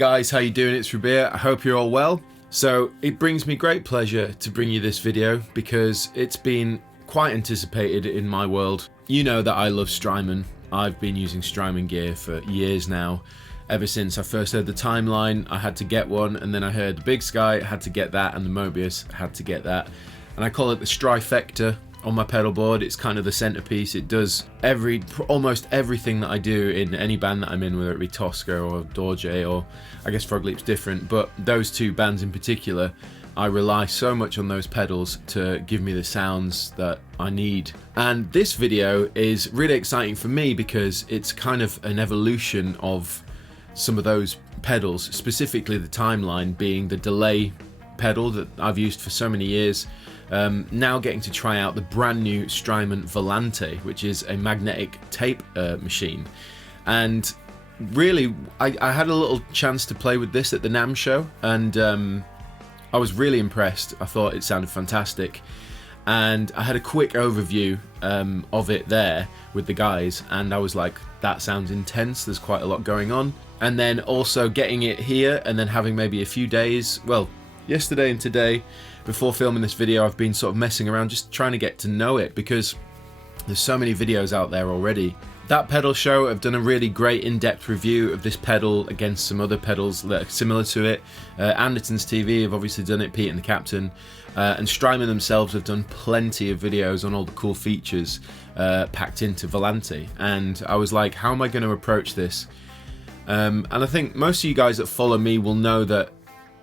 guys, how you doing? It's Rabea. I hope you're all well. So it brings me great pleasure to bring you this video because it's been quite anticipated in my world. You know that I love Strymon. I've been using Strymon gear for years now. Ever since I first heard the Timeline, I had to get one, and then I heard the Big Sky, I had to get that, and the Mobius, I had to get that. And I call it the Strifecta on my pedal board. It's kind of the centerpiece. It does almost everything that I do in any band that I'm in, whether it be Tosca or Dorje, or I guess Frog Leap's different, but those two bands in particular, I rely so much on those pedals to give me the sounds that I need. And this video is really exciting for me because it's kind of an evolution of some of those pedals, specifically the Timeline being the delay pedal that I've used for so many years. Now getting to try out the brand new Strymon Volante, which is a magnetic tape machine. And really, I had a little chance to play with this at the NAMM show, and I was really impressed. I thought it sounded fantastic. And I had a quick overview of it there with the guys, and I was like, that sounds intense, there's quite a lot going on. And then also getting it here and then having maybe a few days, well, yesterday and today, before filming this video, I've been sort of messing around just trying to get to know it because there's so many videos out there already. That pedal show, I've done a really great in-depth review of this pedal against some other pedals that are similar to it. Anderton's TV have obviously done it, Pete and the Captain, and Strymon themselves have done plenty of videos on all the cool features packed into Volante. And I was like, how am I going to approach this? And I think most of you guys that follow me will know that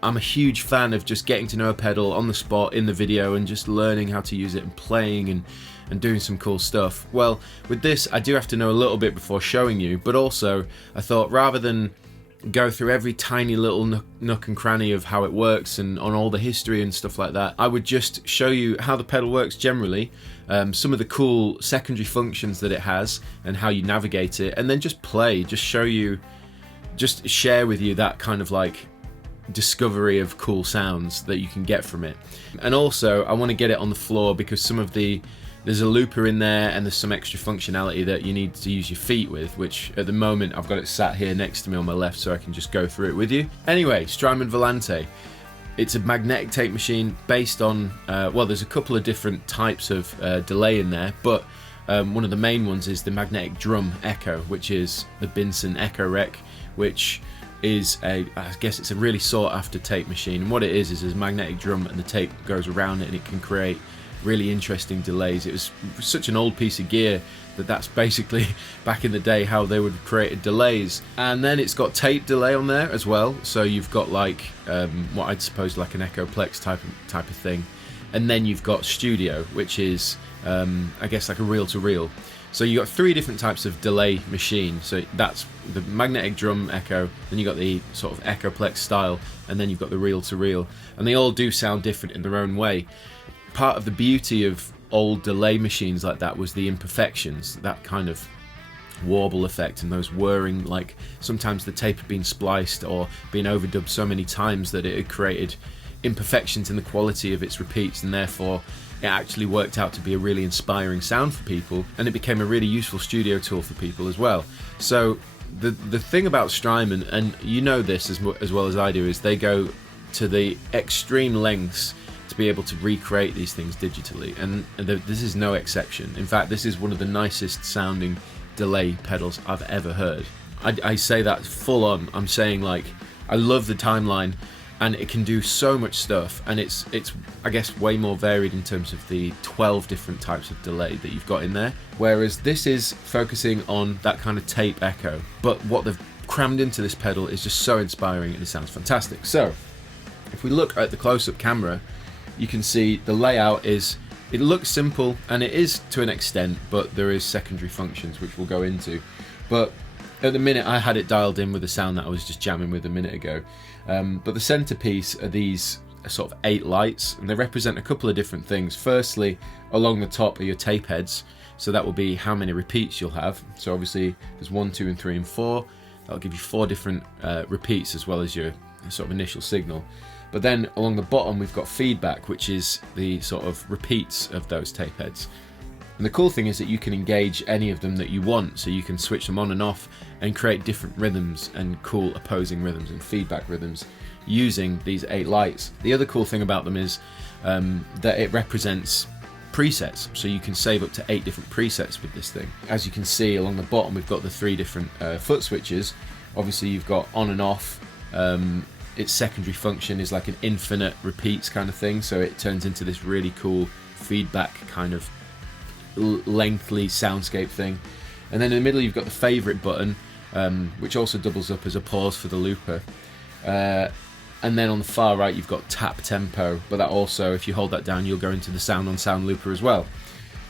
I'm a huge fan of just getting to know a pedal on the spot in the video and just learning how to use it and playing and doing some cool stuff. Well, with this I do have to know a little bit before showing you, but also I thought rather than go through every tiny little nook and cranny of how it works and on all the history and stuff like that, I would just show you how the pedal works generally, some of the cool secondary functions that it has and how you navigate it, and then just play, just show you, just share with you that kind of like discovery of cool sounds that you can get from it. And also I want to get it on the floor because there's a looper in there and there's some extra functionality that you need to use your feet with, which at the moment I've got it sat here next to me on my left so I can just go through it with you. Anyway, Strymon Volante. It's a magnetic tape machine based on, well, there's a couple of different types of delay in there, but one of the main ones is the magnetic drum echo, which is the Binson Echo Rec, which is I guess it's a really sought after tape machine. And what it is a magnetic drum and the tape goes around it and it can create really interesting delays. It was such an old piece of gear that's basically back in the day how they would have created delays. And then it's got tape delay on there as well, so you've got like what I'd suppose like an Echoplex type of thing. And then you've got studio, which is I guess like a reel-to-reel. So you got three different types of delay machine. So that's the magnetic drum echo, then you got the sort of Echoplex style, and then you've got the reel-to-reel. And they all do sound different in their own way. Part of the beauty of old delay machines like that was the imperfections, that kind of warble effect and those whirring, like sometimes the tape had been spliced or been overdubbed so many times that it had created imperfections in the quality of its repeats, and therefore it actually worked out to be a really inspiring sound for people, and it became a really useful studio tool for people as well. So the thing about Strymon, and you know this as well as I do, is they go to the extreme lengths to be able to recreate these things digitally, and this is no exception. In fact, this is one of the nicest sounding delay pedals I've ever heard. I say that full on. I'm saying, like, I love the Timeline, and it can do so much stuff, and it's I guess way more varied in terms of the 12 different types of delay that you've got in there, whereas this is focusing on that kind of tape echo. But what they've crammed into this pedal is just so inspiring and it sounds fantastic. So if we look at the close-up camera, you can see the layout it looks simple, and it is to an extent, but there is secondary functions which we'll go into. But at the minute I had it dialed in with the sound that I was just jamming with a minute ago. But the centerpiece are these sort of 8 lights, and they represent a couple of different things. Firstly, along the top are your tape heads, so that will be how many repeats you'll have. So obviously there's 1, 2 and 3 and 4. That'll give you 4 different repeats as well as your sort of initial signal. But then along the bottom we've got feedback, which is the sort of repeats of those tape heads. And the cool thing is that you can engage any of them that you want, so you can switch them on and off and create different rhythms and cool opposing rhythms and feedback rhythms using these 8 lights. The other cool thing about them is that it represents presets, so you can save up to 8 different presets with this thing. As you can see along the bottom, we've got the 3 different foot switches. Obviously you've got on and off. Its secondary function is like an infinite repeats kind of thing, so it turns into this really cool feedback kind of lengthy soundscape thing. And then in the middle you've got the favorite button, which also doubles up as a pause for the looper. And then on the far right you've got tap tempo, but that also, if you hold that down, you'll go into the sound on sound looper as well.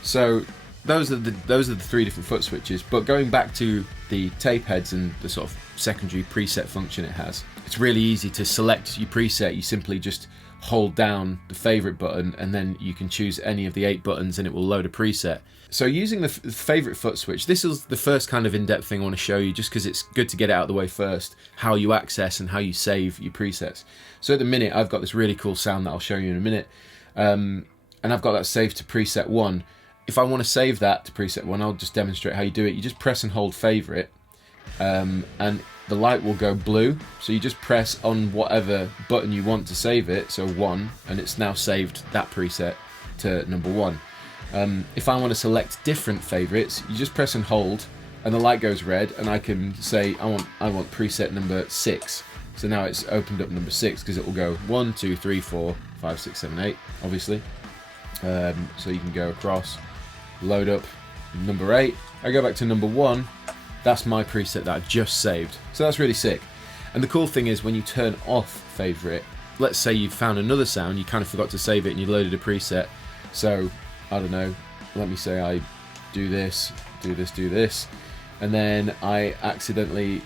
So those are the 3 different foot switches. But going back to the tape heads and the sort of secondary preset function it has, it's really easy to select your preset. You simply just hold down the favorite button and then you can choose any of the 8 buttons and it will load a preset. So using the favorite foot switch, this is the first kind of in-depth thing I want to show you, just because it's good to get it out of the way first, how you access and how you save your presets. So at the minute I've got this really cool sound that I'll show you in a minute, and I've got that saved to preset 1. If I want to save that to preset 1, I'll just demonstrate how you do it. You just press and hold favorite, and the light will go blue, so you just press on whatever button you want to save it, so 1, and it's now saved that preset to number 1. If I want to select different favorites, you just press and hold and the light goes red, and I can say I want preset number 6. So now it's opened up number 6 because it will go 1, 2, 3, 4, 5, 6, 7, 8 obviously. So you can go across, load up number 8, I go back to number 1. That's my preset that I just saved. So that's really sick. And the cool thing is when you turn off favorite, let's say you've found another sound, you kind of forgot to save it and you loaded a preset. So, I don't know, let me say I do this, and then I accidentally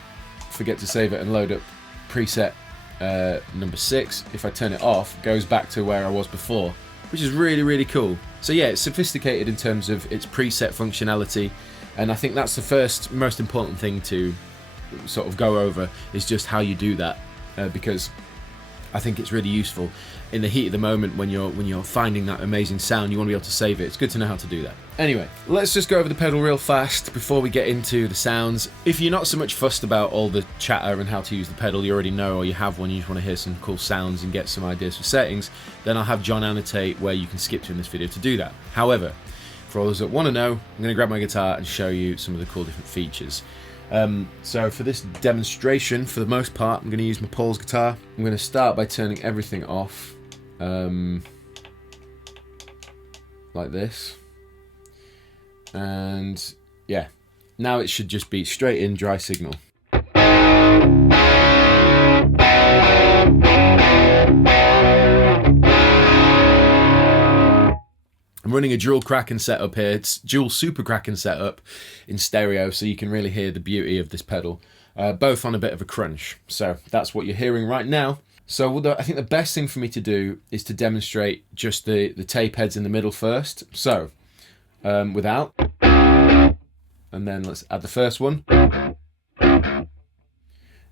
forget to save it and load up preset number 6. If I turn it off, it goes back to where I was before, which is really, really cool. So yeah, it's sophisticated in terms of its preset functionality. And I think that's the first most important thing to sort of go over, is just how you do that, because I think it's really useful in the heat of the moment when you're finding that amazing sound. You want to be able to save it. It's good to know how to do that. Anyway, let's just go over the pedal real fast before we get into the sounds. If you're not so much fussed about all the chatter and how to use the pedal, you already know, or you have one, you just want to hear some cool sounds and get some ideas for settings, then I'll have John annotate where you can skip to in this video to do that. However, for all those that want to know, I'm going to grab my guitar and show you some of the cool different features. So for this demonstration, for the most part, I'm going to use my Paul's guitar. I'm going to start by turning everything off, like this. And yeah, now it should just be straight in dry signal. I'm running a dual Kraken setup here. It's dual Super Kraken setup in stereo, so you can really hear the beauty of this pedal, both on a bit of a crunch. So that's what you're hearing right now. So I think the best thing for me to do is to demonstrate just the tape heads in the middle first. So without, and then let's add the first one, and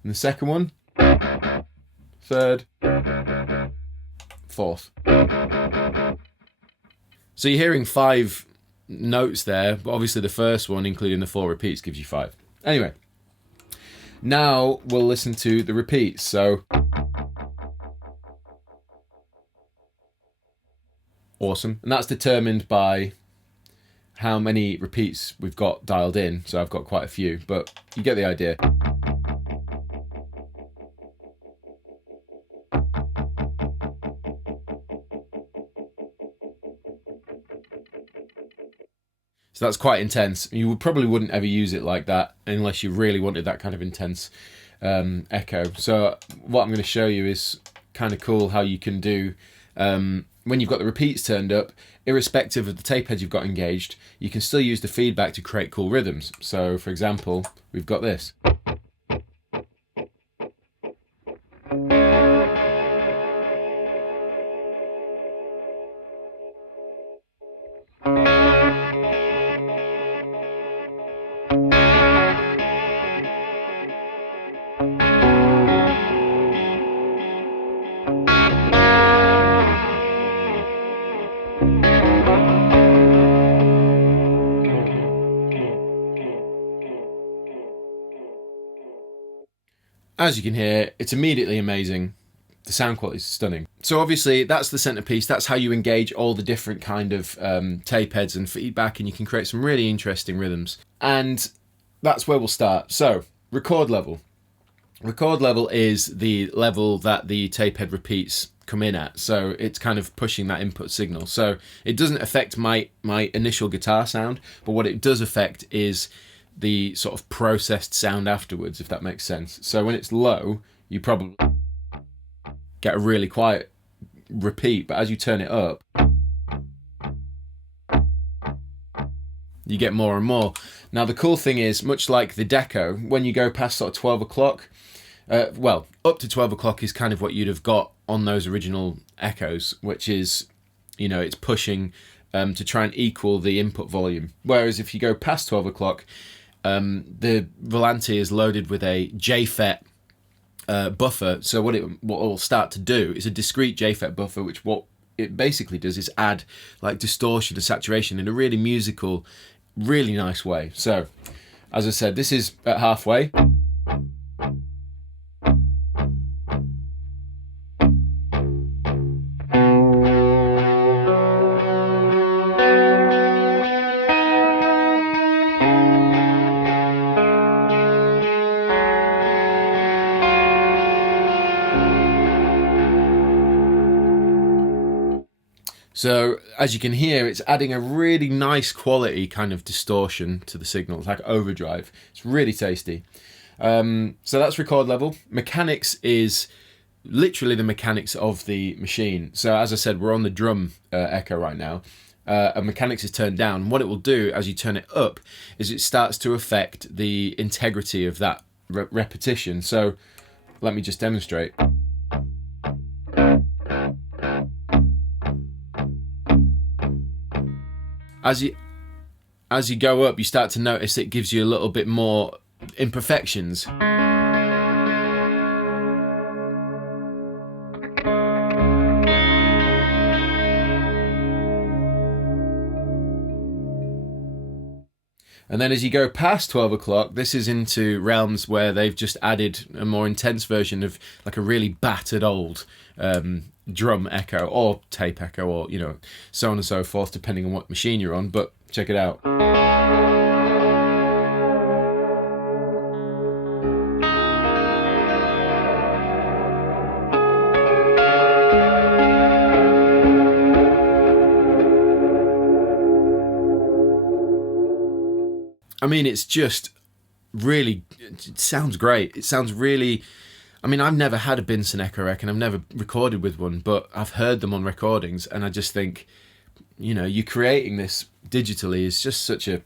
the second one, third, fourth. So you're hearing 5 notes there, but obviously the first one, including the 4 repeats, gives you 5. Anyway, now we'll listen to the repeats. So, awesome. And that's determined by how many repeats we've got dialed in. So I've got quite a few, but you get the idea. So that's quite intense. You probably wouldn't ever use it like that unless you really wanted that kind of intense echo. So what I'm going to show you is kind of cool how you can do, when you've got the repeats turned up, irrespective of the tape head you've got engaged, you can still use the feedback to create cool rhythms. So for example, we've got this. as you can hear, it's immediately amazing. The sound quality is stunning. So obviously that's the centerpiece. That's how you engage all the different kind of tape heads and feedback, and you can create some really interesting rhythms. And that's where we'll start. So record level. Record level is the level that the tape head repeats come in at. So it's kind of pushing that input signal. So it doesn't affect my initial guitar sound, but what it does affect is the sort of processed sound afterwards, if that makes sense. So when it's low, you probably get a really quiet repeat, but as you turn it up, you get more and more. Now the cool thing is, much like the deco, when you go past sort of 12 o'clock, well, up to 12 o'clock is kind of what you'd have got on those original echoes, which is, you know, it's pushing to try and equal the input volume. Whereas if you go past 12 o'clock, the Volante is loaded with a JFET buffer. So what it'll start to do is a discrete JFET buffer, which what it basically does is add like distortion and saturation in a really musical, really nice way. So as I said, this is at halfway. So as you can hear, it's adding a really nice quality kind of distortion to the signal. It's like overdrive. It's really tasty. So that's record level. Mechanics is literally the mechanics of the machine. So as I said, we're on the drum echo right now. And mechanics is turned down. What it will do as you turn it up is it starts to affect the integrity of that repetition. So let me just demonstrate. As you go up, you start to notice it gives you a little bit more imperfections. And then as you go past 12 o'clock, this is into realms where they've just added a more intense version of like a really battered old drum echo or tape echo, or, you know, so on and so forth, depending on what machine you're on. But check it out. I mean, it's just really, it sounds great. It sounds really, I mean, I've never had a Binson Echo Rec and I've never recorded with one, but I've heard them on recordings, and I just think, you know, you creating this digitally is just such a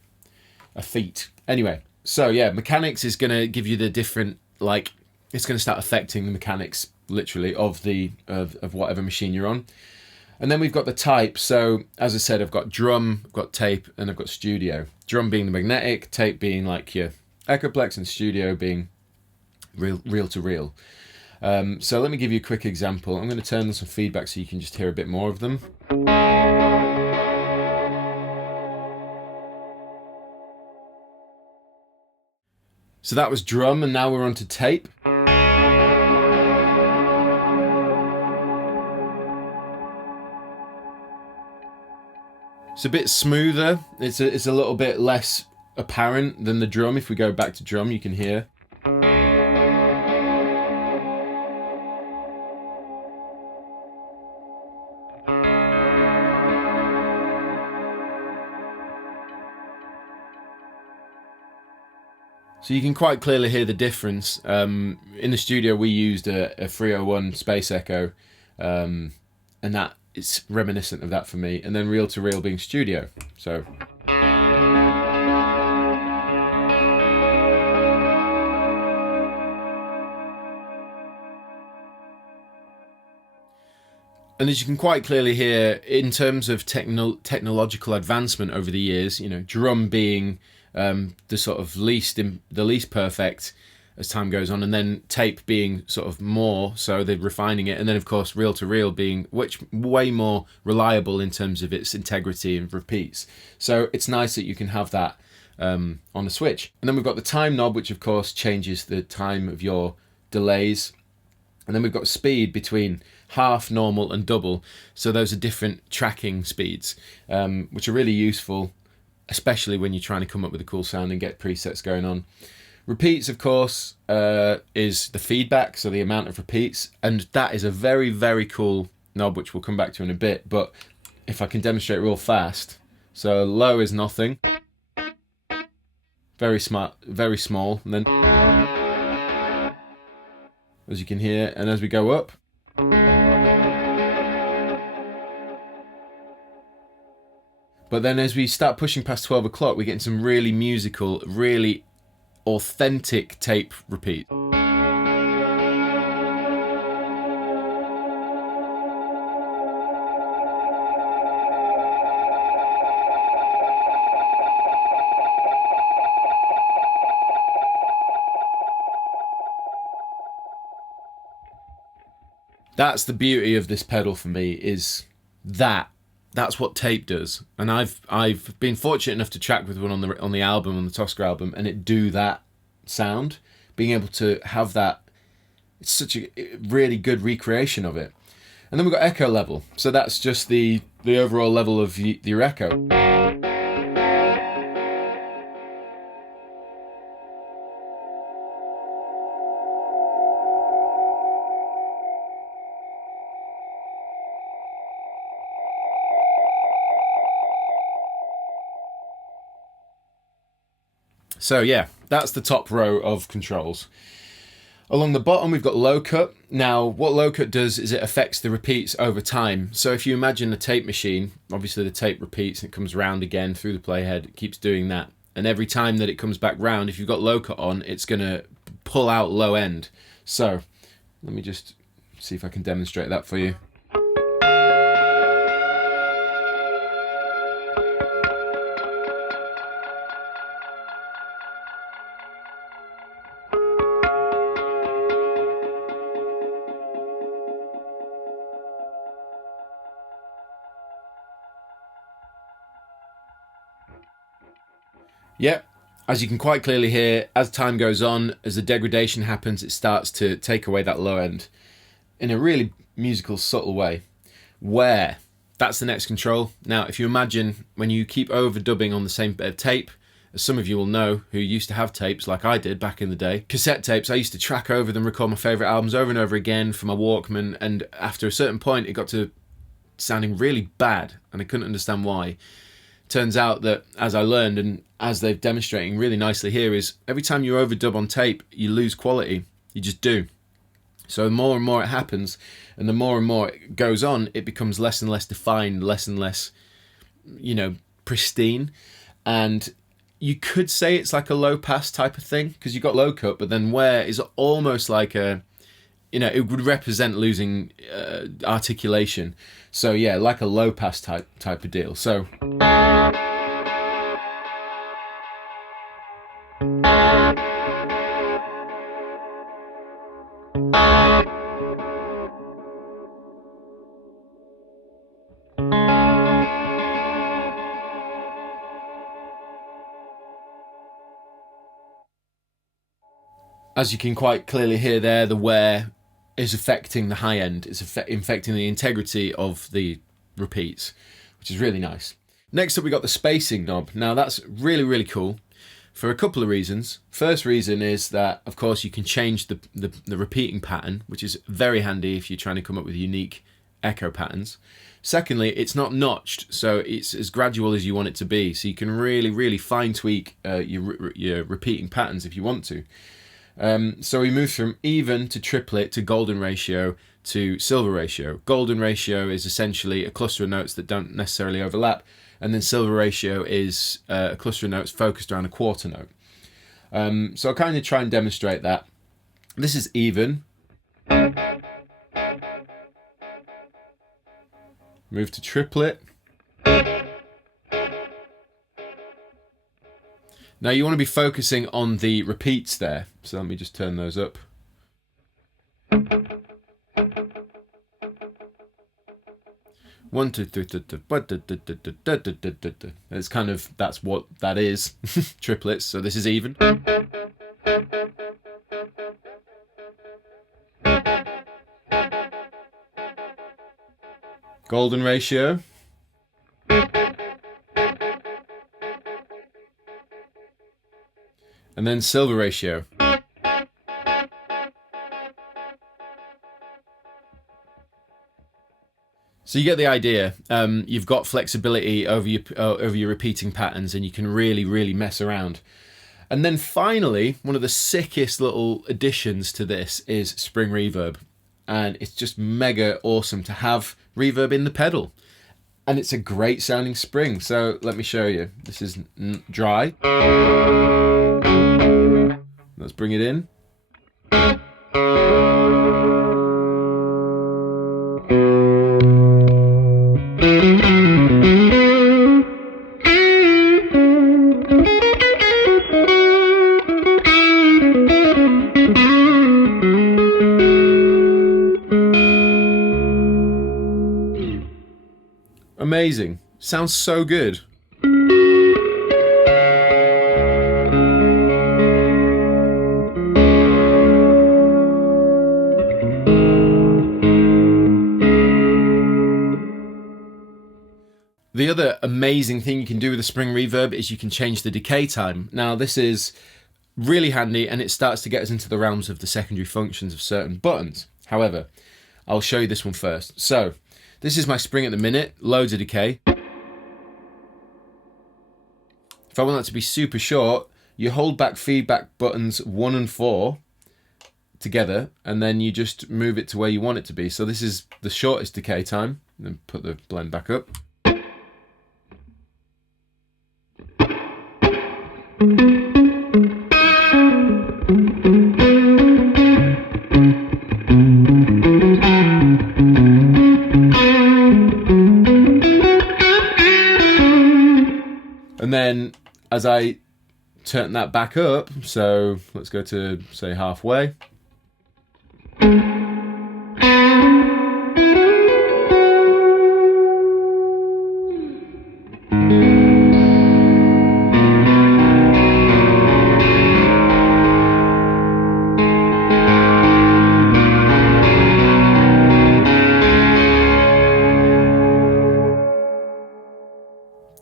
feat. Anyway, so yeah, mechanics is going to give you the different, like, it's going to start affecting the mechanics, literally, of of whatever machine you're on. And then we've got the type. So as I said, I've got drum, I've got tape, and I've got studio. Drum being the magnetic, tape being like your Echoplex, and studio being reel to reel. So let me give you a quick example. I'm going to turn on some feedback so you can just hear a bit more of them. So that was drum, and now we're on to tape. It's a bit smoother. It's a little bit less apparent than the drum. If we go back to drum, you can hear. So you can quite clearly hear the difference. In the studio, we used a 301 Space Echo, and that it's reminiscent of that for me. And then reel to reel being studio. So. And as you can quite clearly hear, in terms of technological advancement over the years, you know, drum being the sort of the least perfect as time goes on, and then tape being sort of more, so they're refining it, and then of course reel to reel being way more reliable in terms of its integrity and repeats. So it's nice that you can have that on a switch. And then we've got the time knob, which of course changes the time of your delays. And then we've got speed between half, normal and double. So those are different tracking speeds, which are really useful, especially when you're trying to come up with a cool sound and get presets going on. Repeats, of course, is the feedback, so the amount of repeats. And that is a very, very cool knob, which we'll come back to in a bit. But if I can demonstrate real fast. So low is nothing. Very smart, very small. And then, as you can hear, and as we go up, but then as we start pushing past 12 o'clock, we're getting some really musical, really authentic tape repeat. That's the beauty of this pedal for me, is that's what tape does. And I've been fortunate enough to track with one on the album, on the Tosca album, and it do that sound. Being able to have that, it's such a really good recreation of it. And then we've got echo level. So that's just the overall level of your echo. So yeah, that's the top row of controls. Along the bottom, we've got low cut. Now, what low cut does is it affects the repeats over time. So if you imagine a tape machine, obviously the tape repeats and it comes round again through the playhead. It keeps doing that. And every time that it comes back round, if you've got low cut on, it's going to pull out low end. So let me just see if I can demonstrate that for you. Yep, as you can quite clearly hear, as time goes on, as the degradation happens, it starts to take away that low end in a really musical, subtle way. Where? That's the next control. Now, if you imagine when you keep overdubbing on the same bit of tape, as some of you will know who used to have tapes like I did back in the day, cassette tapes, I used to track over them, record my favourite albums over and over again for my Walkman, and after a certain point it got to sounding really bad and I couldn't understand why. Turns out that, as I learned, and as they're demonstrating really nicely here, is every time you overdub on tape, you lose quality. You just do. So the more and more it happens, and the more and more it goes on, it becomes less and less defined, less and less, pristine. And you could say it's like a low pass type of thing, because you've got low cut, but then where is almost like a, it would represent losing articulation. So yeah, like a low pass type of deal. So as you can quite clearly hear there, the wear is affecting the high end. It's affecting the integrity of the repeats, which is really nice. Next up, we got the spacing knob. Now that's really, really cool for a couple of reasons. First reason is that, of course, you can change the repeating pattern, which is very handy if you're trying to come up with unique echo patterns. Secondly, it's not notched, so it's as gradual as you want it to be. So you can really, really fine tweak your repeating patterns if you want to. So we move from even to triplet to golden ratio to silver ratio. Golden ratio is essentially a cluster of notes that don't necessarily overlap, and then silver ratio is a cluster of notes focused around a quarter note. So I'll kind of try and demonstrate that. This is even. Move to triplet. Now you want to be focusing on the repeats there, so let me just turn those up. One, two, three, it's kind of, that's what that is, triplets, so this is even. golden ratio. And then silver ratio. So you get the idea. You've got flexibility over your repeating patterns, and you can really mess around. And then finally, one of the sickest little additions to this is spring reverb, and it's just mega awesome to have reverb in the pedal, and it's a great sounding spring. So let me show you. This is dry. Let's bring it in. Amazing. Sounds so good. The other amazing thing you can do with the spring reverb is you can change the decay time. Now this is really handy, and it starts to get us into the realms of the secondary functions of certain buttons. However, I'll show you this one first. So this is my spring at the minute, loads of decay. If I want that to be super short, you hold back feedback buttons 1 and 4 together, and then you just move it to where you want it to be. So this is the shortest decay time. And then put the blend back up. And then as I turn that back up, so let's go to say halfway.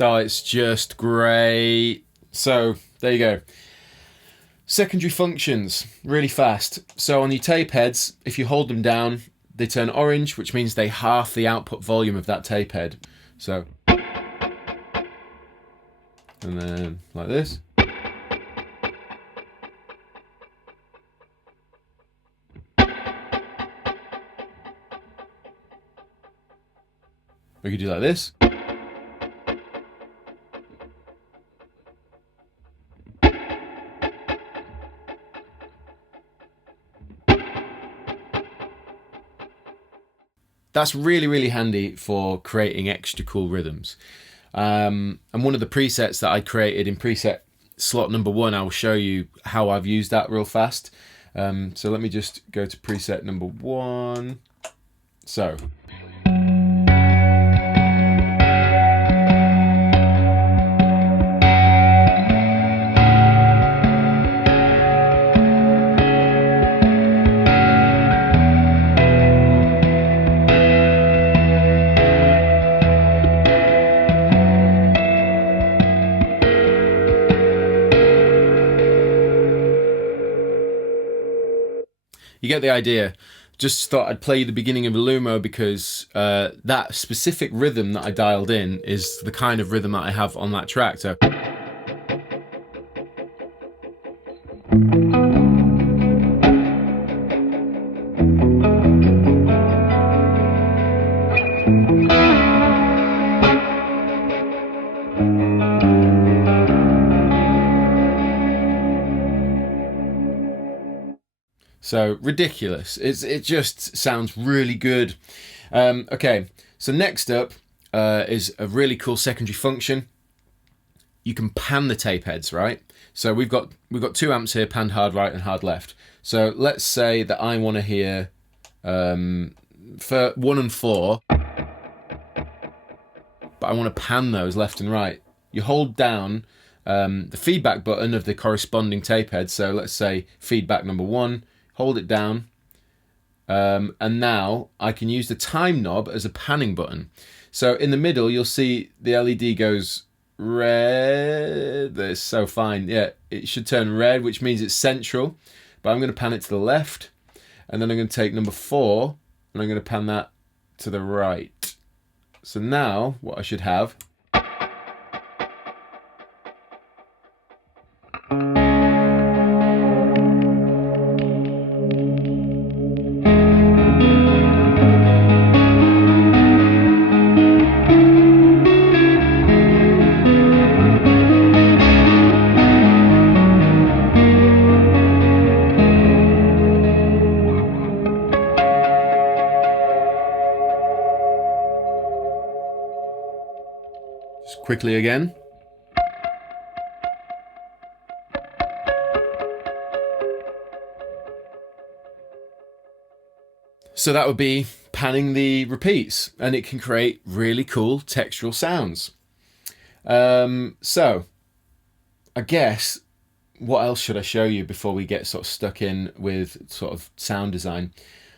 Oh, it's just great. So there you go. Secondary functions, really fast. So on your tape heads, if you hold them down, they turn orange, which means they halve the output volume of that tape head. So, and then like this. We could do like this. That's really handy for creating extra cool rhythms. And one of the presets that I created in preset slot number 1, I will show you how I've used that real fast. So let me just go to preset number 1. So. You get the idea. Just thought I'd play you the beginning of Illumo because that specific rhythm that I dialed in is the kind of rhythm that I have on that track. So. So ridiculous. It just sounds really good. Okay, so next up is a really cool secondary function. You can pan the tape heads, right? So we've got 2 amps here, panned hard right and hard left. So let's say that I want to hear for 1 and 4, but I want to pan those left and right. You hold down the feedback button of the corresponding tape head. So let's say feedback number 1. Hold it down, And now I can use the time knob as a panning button. So in the middle, you'll see the LED goes red. That's so fine. Yeah, it should turn red, which means it's central. But I'm going to pan it to the left. And then I'm going to take number 4 and I'm going to pan that to the right. So now what I should have quickly again. So that would be panning the repeats, and it can create really cool textural sounds. So I guess what else should I show you before we get sort of stuck in with sort of sound design?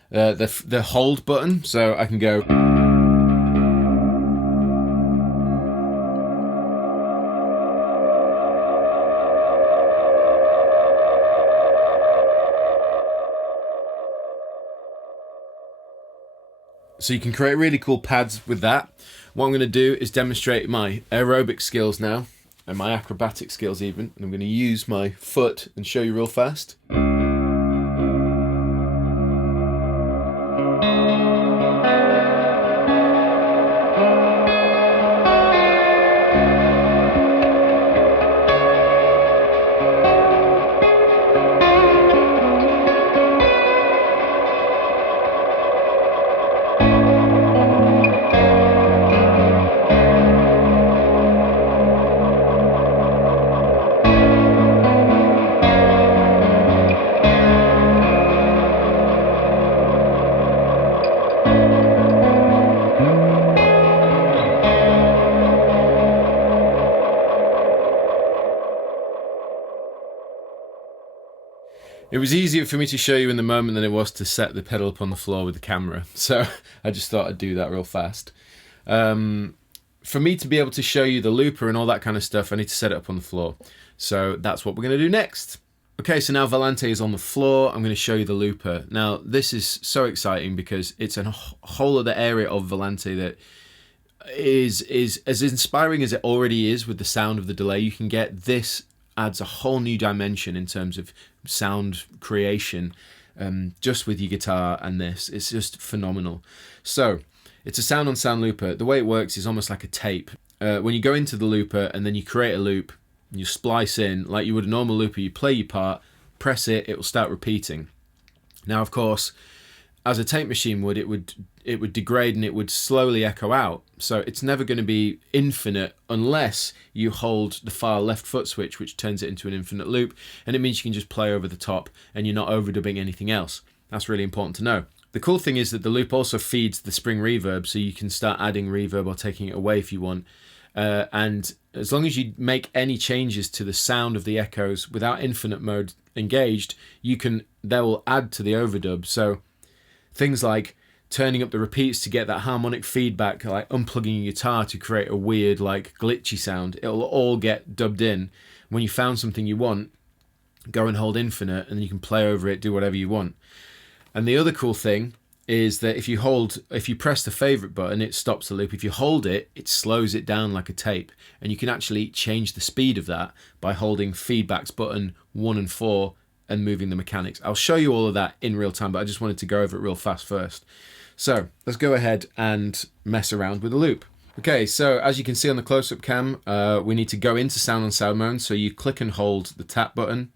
The hold button, so I can go. So you can create really cool pads with that. What I'm going to do is demonstrate my aerobic skills now, and my acrobatic skills even. And I'm going to use my foot and show you real fast. It was easier for me to show you in the moment than it was to set the pedal up on the floor with the camera. So I just thought I'd do that real fast. For me to be able to show you the looper and all that kind of stuff, I need to set it up on the floor. So that's what we're going to do next. Okay, so now Volante is on the floor. I'm going to show you the looper. Now, this is so exciting because it's a whole other area of Volante that is as inspiring as it already is with the sound of the delay you can get. This adds a whole new dimension in terms of sound creation, just with your guitar and this. It's just phenomenal. So it's a sound on sound looper. The way it works is almost like a tape. When you go into the looper and then you create a loop, you splice in like you would a normal looper. You play your part, press it, it will start repeating. Now, of course, as a tape machine would, it would degrade and it would slowly echo out. So it's never going to be infinite unless you hold the far left foot switch, which turns it into an infinite loop, and it means you can just play over the top and you're not overdubbing anything else. That's really important to know. The cool thing is that the loop also feeds the spring reverb, so you can start adding reverb or taking it away if you want. And as long as you make any changes to the sound of the echoes without infinite mode engaged, they will add to the overdub. So things like turning up the repeats to get that harmonic feedback, like unplugging your guitar to create a weird, like glitchy sound, it'll all get dubbed in. When you found something you want, go and hold infinite and you can play over it, do whatever you want. And the other cool thing is that if you press the favorite button, it stops the loop. If you hold it, it slows it down like a tape. And you can actually change the speed of that by holding feedbacks button 1 and 4 and moving the mechanics. I'll show you all of that in real time, but I just wanted to go over it real fast first. So let's go ahead and mess around with the loop. Okay, so as you can see on the close-up cam, we need to go into sound on sound mode. So you click and hold the tap button.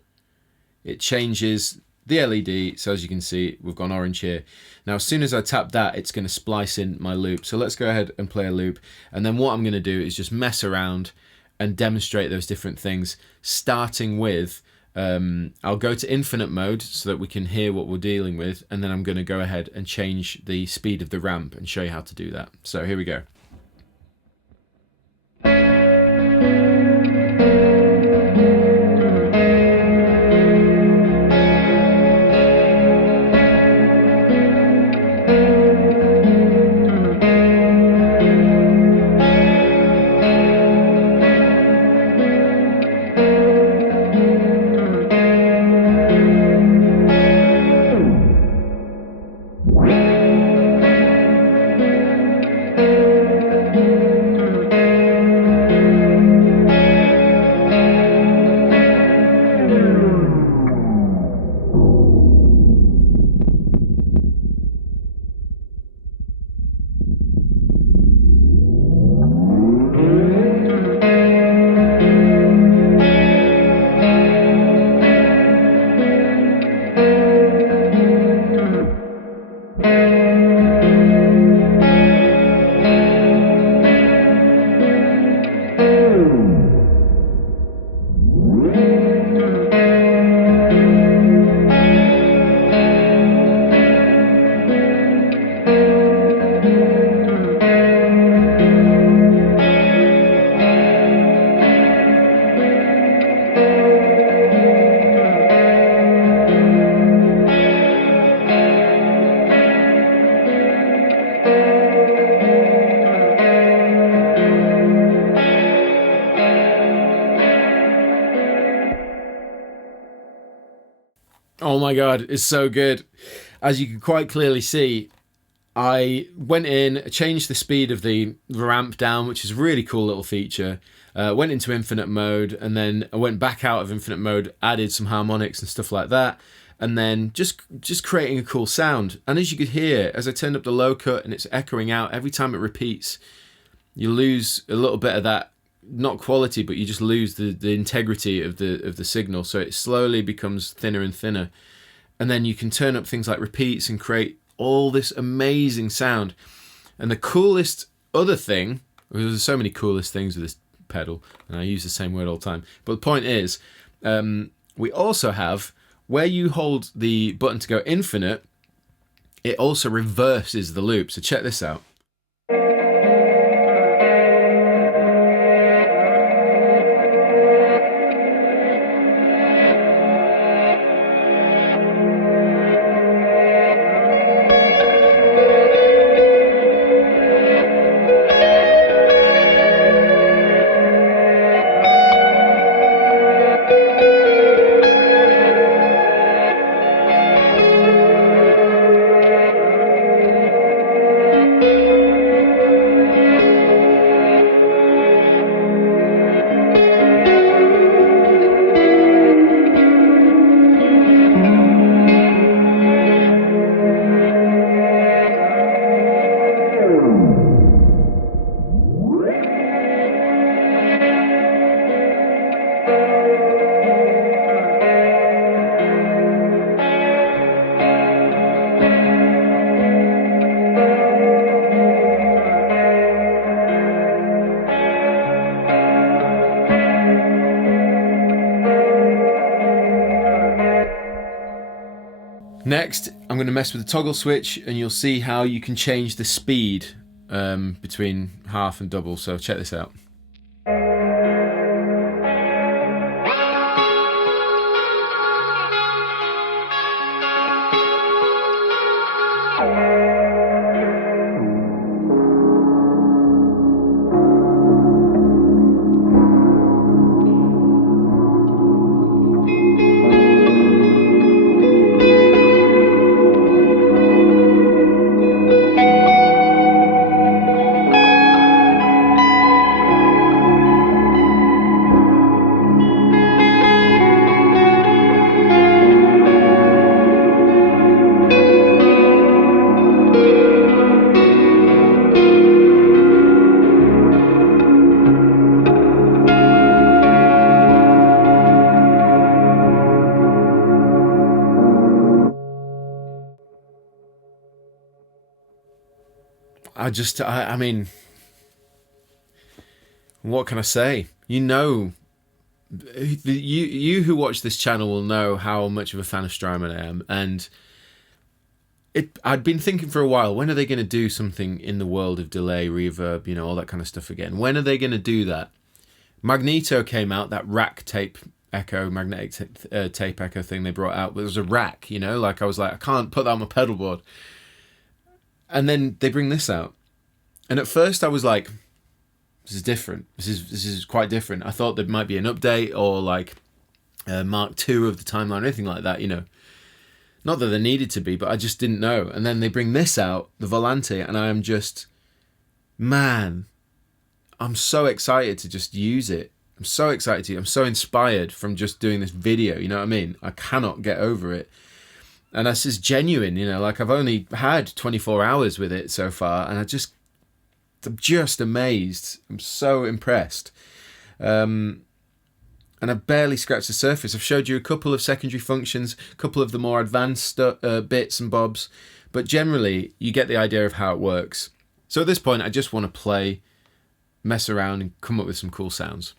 It changes the LED, so as you can see, we've gone orange here. Now, as soon as I tap that, it's going to splice in my loop. So let's go ahead and play a loop. And then what I'm going to do is just mess around and demonstrate those different things, starting with, I'll go to infinite mode so that we can hear what we're dealing with. And then I'm going to go ahead and change the speed of the ramp and show you how to do that. So here we go. Oh my god, it's so good. As you can quite clearly see, I went in, changed the speed of the ramp down, which is a really cool little feature. Went into infinite mode, and then I went back out of infinite mode, added some harmonics and stuff like that, and then just creating a cool sound. And as you could hear, as I turned up the low cut and it's echoing out every time it repeats, you lose a little bit of that, not quality, but you just lose the integrity of the signal. So it slowly becomes thinner and thinner. And then you can turn up things like repeats and create all this amazing sound. And the coolest other thing, there's so many coolest things with this pedal, and I use the same word all the time. But the point is, we also have, where you hold the button to go infinite, it also reverses the loop. So check this out. Next, I'm going to mess with the toggle switch, and you'll see how you can change the speed between half and double. So check this out. I mean, what can I say? You know, you who watch this channel will know how much of a fan of Strymon I am, and I'd been thinking for a while, when are they going to do something in the world of delay, reverb, you know, all that kind of stuff again? When are they going to do that? Magneto came out, that rack tape echo, magnetic tape echo thing they brought out, but it was a rack, you know, like I was like, I can't put that on my pedal board. And then they bring this out. And at first I was like, this is different. This is quite different. I thought there might be an update or like Mark II of the timeline or anything like that, you know. Not that there needed to be, but I just didn't know. And then they bring this out, the Volante, and I am just, man, I'm so excited to just use it. I'm so excited I'm so inspired from just doing this video, you know what I mean? I cannot get over it. And this is genuine, you know, like I've only had 24 hours with it so far, and I'm just amazed. I'm so impressed. And I've barely scratched the surface. I've showed you a couple of secondary functions, a couple of the more advanced bits and bobs, but generally you get the idea of how it works. So at this point, I just want to play, mess around, and come up with some cool sounds.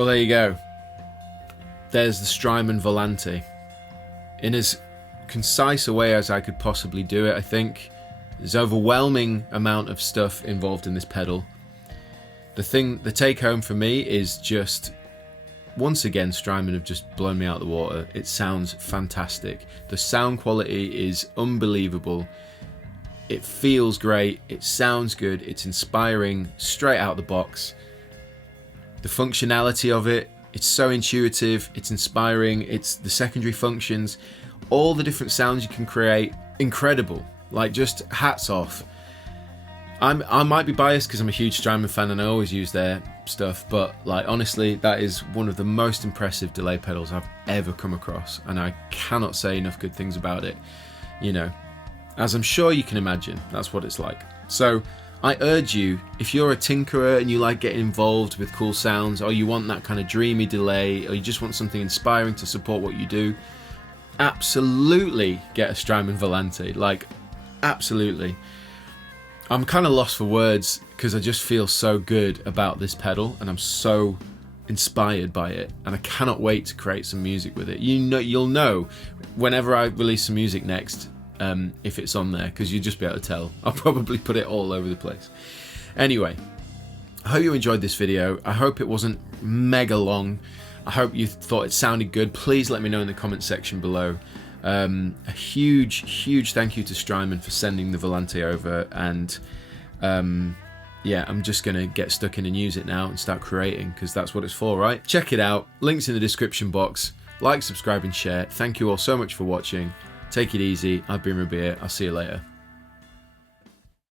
Well, there you go. There's the Strymon Volante. In as concise a way as I could possibly do it, I think. There's overwhelming amount of stuff involved in this pedal. The take home for me is just, once again, Strymon have just blown me out of the water. It sounds fantastic. The sound quality is unbelievable. It feels great. It sounds good. It's inspiring straight out of the box. The functionality of it, it's so intuitive. It's inspiring. It's the secondary functions, all the different sounds you can create. Incredible. Like, just hats off. I might be biased because I'm a huge Strymon fan and I always use their stuff, but like, honestly, that is one of the most impressive delay pedals I've ever come across, and I cannot say enough good things about it. You know, as I'm sure you can imagine, that's what it's like. So I urge you, if you're a tinkerer and you like getting involved with cool sounds, or you want that kind of dreamy delay, or you just want something inspiring to support what you do, absolutely get a Strymon Volante. Like, absolutely. I'm kind of lost for words because I just feel so good about this pedal and I'm so inspired by it, and I cannot wait to create some music with it. You'll know whenever I release some music next, if it's on there, because you'll just be able to tell. I'll probably put it all over the place. Anyway, I hope you enjoyed this video. I hope it wasn't mega long. I hope you thought it sounded good. Please let me know in the comment section below. A huge thank you to Strymon for sending the Volante over, and yeah, I'm just gonna get stuck in and use it now and start creating, because that's what it's for, right? Check it out, links in the description box. Like, subscribe and share. Thank you all so much for watching. Take it easy. I've been Rabea. I'll see you later.